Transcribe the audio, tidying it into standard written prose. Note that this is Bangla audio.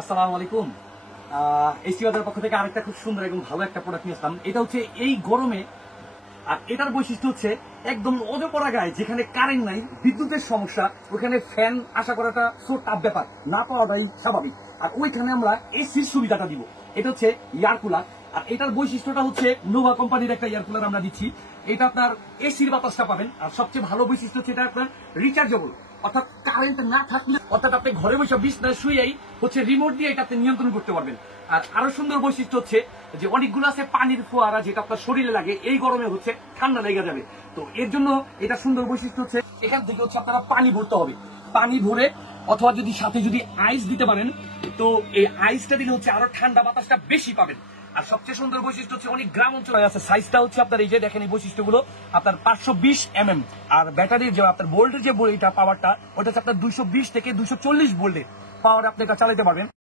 আসসালামু আলাইকুম। এসি ওয়াটার পক্ষ থেকে আরেকটা খুব সুন্দর এবং ভালো একটা প্রোডাক্ট নিয়ে আসলাম। এটা হচ্ছে এই গরমে, আর এটার বৈশিষ্ট্য হচ্ছে একদম অজপরা গায়ে যেখানে কারেন্ট নাই, বিদ্যুতের সমস্যা, ওখানে ফ্যান আশা করাটা সো টাফ ব্যাপার, না পাওয়াটাই স্বাভাবিক। আর ওইখানে আমরা এসির সুবিধাটা দিব। এটা হচ্ছে এয়ার কুলার। আর এটার বৈশিষ্ট্যটা হচ্ছে নোভা কোম্পানির একটা এয়ার কুলার আমরা দিচ্ছি। এটা আপনার এসির বাতাসটা পাবেন। আর সবচেয়ে ভালো বৈশিষ্ট্য হচ্ছে এটা আপনার রিচার্জেবল, অর্থাৎ কারেন্ট না থাকলে, অর্থাৎ আপনি ঘরে বসে বিছনায় শুয়েই হচ্ছে রিমোট দিয়ে এটা আপনি নিয়ন্ত্রণ করতে পারবেন। আর আরো সুন্দর বৈশিষ্ট্য হচ্ছে যে অনেকগুলো আছে পানির ফোয়ারা, যেটা আপনার শরীরে লাগে, এই গরমে হচ্ছে ঠান্ডা লেগে যাবে। তো এর জন্য এটা সুন্দর বৈশিষ্ট্য হচ্ছে এখান থেকে হচ্ছে আপনারা পানি ভরতে হবে, পানি ভরে অথবা যদি সাথে যদি আইস দিতে পারেন, তো এই আইসটা দিলে হচ্ছে আরো ঠান্ডা বাতাসটা বেশি পাবেন। আর সবচেয়ে সুন্দর বৈশিষ্ট্য হচ্ছে অনেক গ্রাম অঞ্চলে আছে, সাইজটা হচ্ছে আপনার এই যে দেখেন এই বৈশিষ্ট্যগুলো আপনার 520 mm। আর ব্যাটারির যে আপনার ভোল্টের যে এটা পাওয়ারটা, ওটা হচ্ছে আপনার 220 থেকে 240 ভোল্টের পাওয়ার আপনি এটা চালাতে পারবেন।